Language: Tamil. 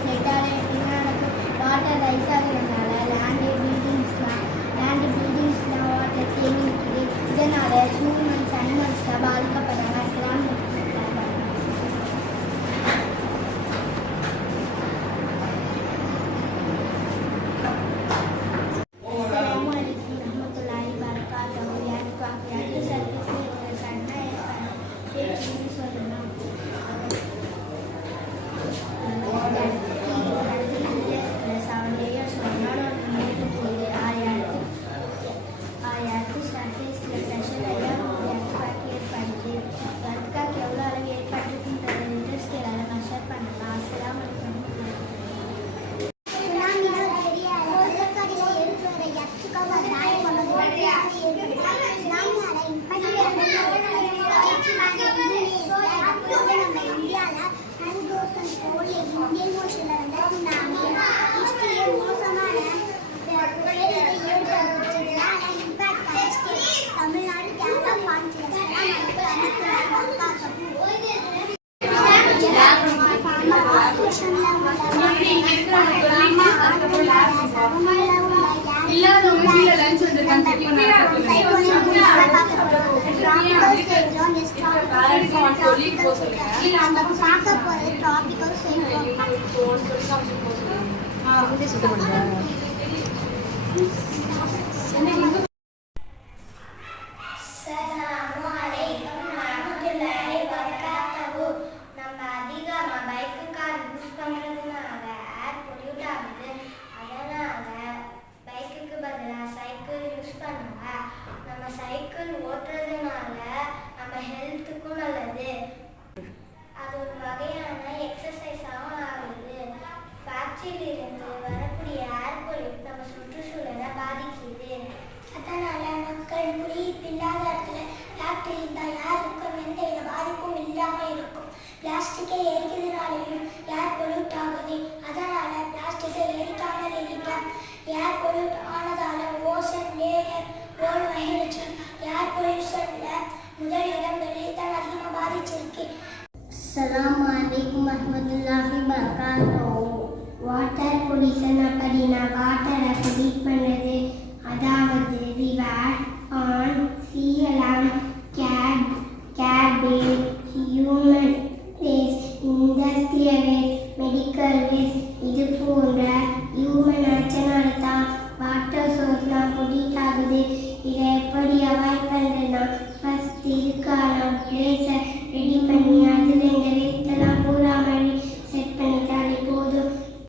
ஃப்ளட்டால் என்ன நடக்கும்? வாட்டர் ரைஸ் ஆகுறதுனால லேண்டு பில்டிங்ஸ்லாம் வாட்டர் தேங்கி நிற்குது. இதனால் ஹியூமன்ஸ் அனிமல்ஸ்லாம் பாதிக்கப்படுறாங்க. அஸ்ஸலாமு அலைக்கும். சைக்கிள் ஓட்டுறதுனால நம்ம ஹெல்த்துக்கும் நல்லது. அது ஒரு வகையான எக்ஸசைஸாகவும் ஆகுது. ஃபேக்டரியிலிருந்து வரக்கூடிய ஏர் பொல்யூட் நம்ம சுற்றுச்சூழலை பாதிக்குது. அதனால மக்கள் குடியிருப்பில்லாத இடத்துல ஃபேக்டரி இருந்தால் யாருக்கும் எந்த வித பாதிப்பும் இல்லாமல் இருக்கும். பிளாஸ்டிக்கை எரிக்கிறதுனாலையும் ஏர் பொல்யூட் ஆகுது. அதனால பிளாஸ்டிக்கை எரிக்காமல் இருக்க ஏர் பொல்யூட் ஆனதால ஓசன் லேயர் ஓல் வந்துடுச்சு. ஏர் பொல்யூஷன்ல முதல் இடம் டெல்லிதான் அதிகமாக பாதிச்சிருக்கு. அஸ்ஸலாமு அலைக்கும் வரஹ்மத்துல்லாஹி வபரகாத்துஹு. வாட்டர் பொல்யூஷன் அப்படின்னா வாட்டரை பொல்யூட் பண்ணுறது. அதாவது ரிவர், பாண்ட், சீலம், கேபிள், human waste, industrial waste, medical waste, இது போன்ற ஹியூமன் ஆக்ஷனால தான் வாட்டர் சோர்ஸ்லாம் பொல்யூட் ஆகுது. இதை எப்படி அவாய்ட் பண்ணுறதுனா ஃபர்ஸ்ட் இதுக்கான பிளேஸ்